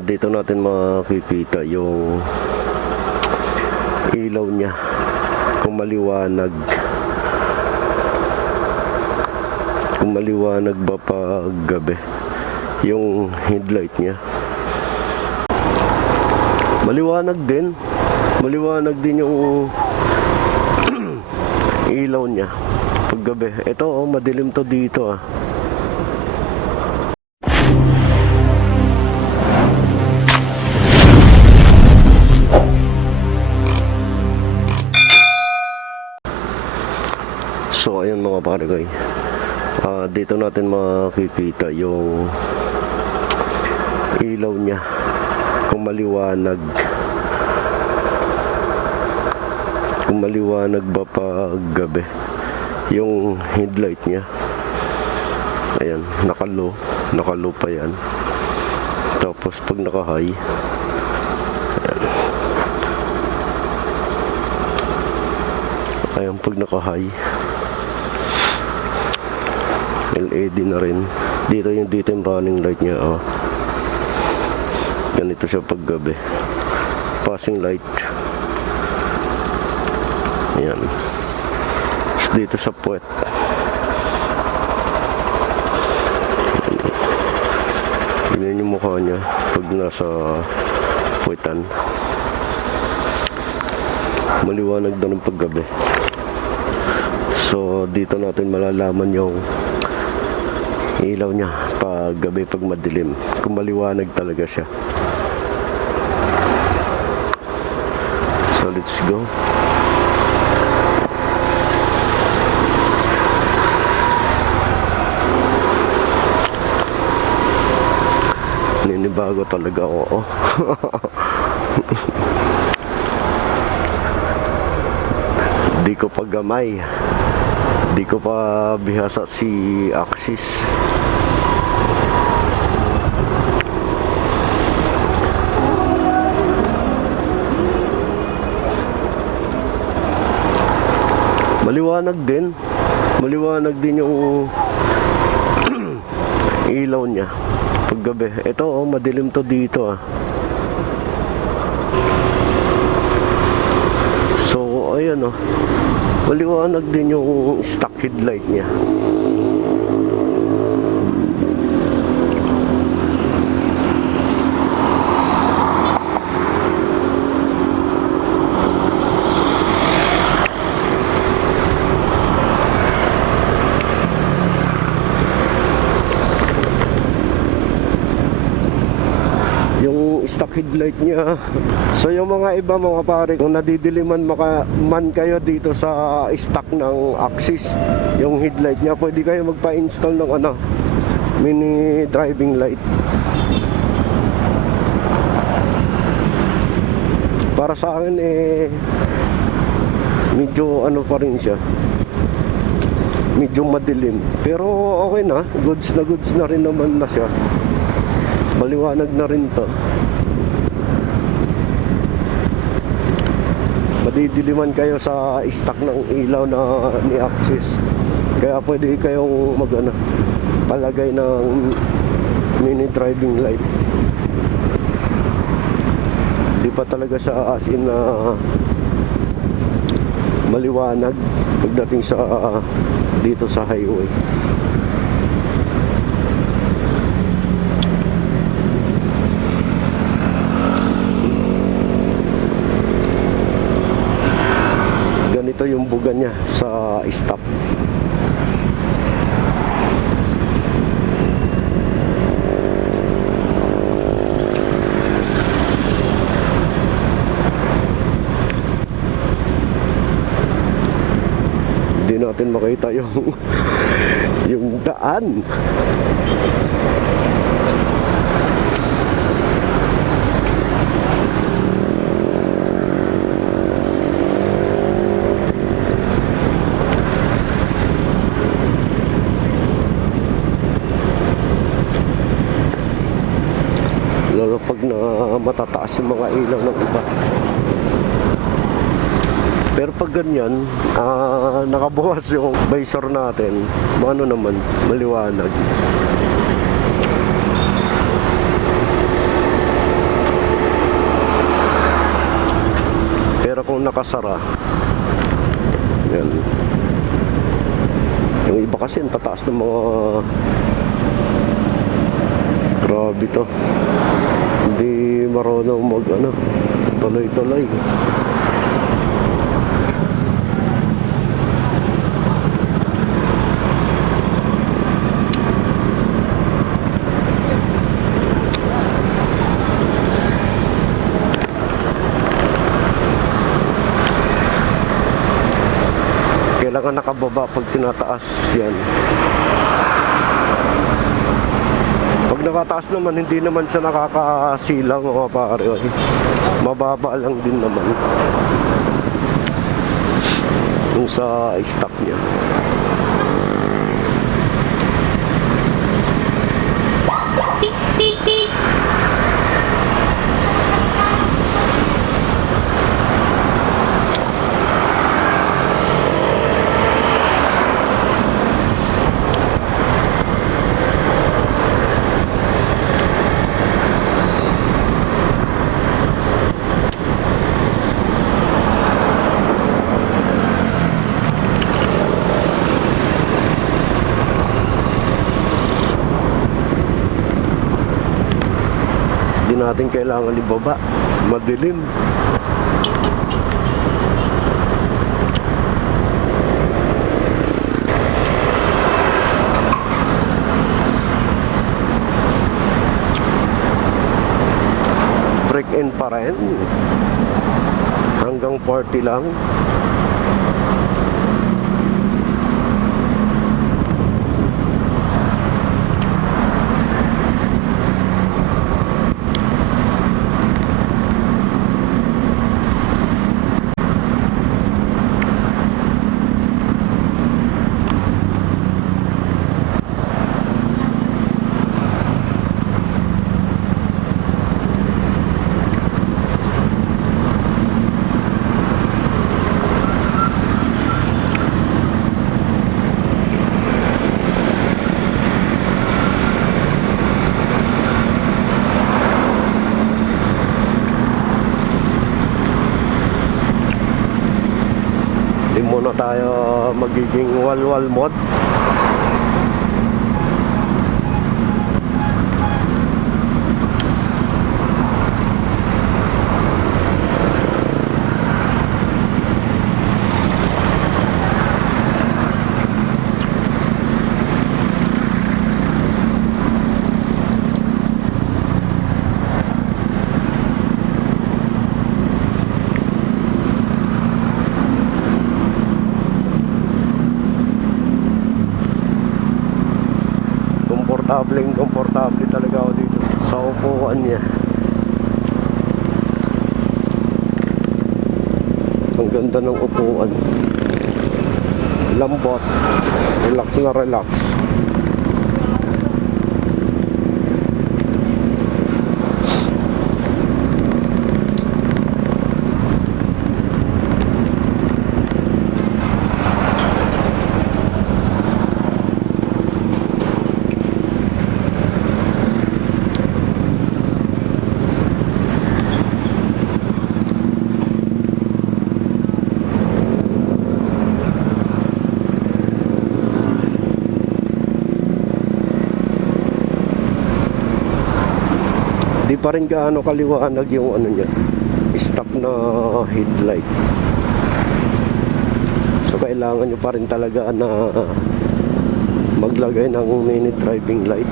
Dito natin makikita yung ilaw niya kung maliwanag ba pag gabi yung headlight niya. Maliwanag din yung ilaw niya pag gabi. Ito madilim to dito . So ayun mga pare ko, dito natin makikita yung ilaw niya kung maliwanag ba pag gabi yung headlight niya. Ayan, naka-low pa yan. Tapos pag naka-high, ayan, pag naka-high LED na rin. Dito yung running light niya. Ganito siya pag gabi. Passing light. Ayan. Tapos dito sa puwet. Ganyan yung mukha niya pag nasa puwetan. Maliwanag daw ng paggabi. So dito natin malalaman yung ilaw niya pag gabi, pag madilim, kung maliwanag talaga siya. So let's go. Ninibago talaga ako. Di ko pa gamay. Di ko pa bihasa si Axis. Maliwanag din yung ilaw niya pag gabi. Ito madilim to dito . So ayan maliwanag din yung stock headlight niya. Yung stock headlight niya. So yung mga iba mga pare, kung nadidiliman man kayo dito sa stock ng Axis, yung headlight niya, pwede kayo magpa-install ng mini driving light. Para sa akin medyo pa rin siya, medyo madilim, pero okay na, goods na rin naman na siya. Maliwanag na rin to. Madidiliman kayo sa stock ng ilaw ni Axis, kaya pwede kayong palagay ng mini driving light. Di pa talaga siya as in maliwanag pagdating sa dito sa highway. Ganito yung buga niya sa stop. Hindi natin makita yung daan. Lalo pag matataas yung mga ilaw ng iba. Pero pag ganyan, nakabukas yung visor natin, naman, maliwanag. nakasara. Yan. Yung iba kasi ang tataas ng mga, grabe to, hindi marunong mag tuloy-tuloy. Kailangan nakababa pag tinataas yan. Pag nakataas naman, hindi naman siya nakakasilang mga pare. Mababa lang din naman yung sa stock niya. Natin kailangan ibaba, madilim. Break in pa rin hanggang 40 lang. Muna tayo magiging walwal mode. Komportable talaga ako dito sa upuan niya. Ang ganda ng upuan, lambot, relax na relax. Di pa rin gaano kaliwanag yung niya, stock na headlight. So kailangan nyo pa rin talaga na maglagay ng mini driving light.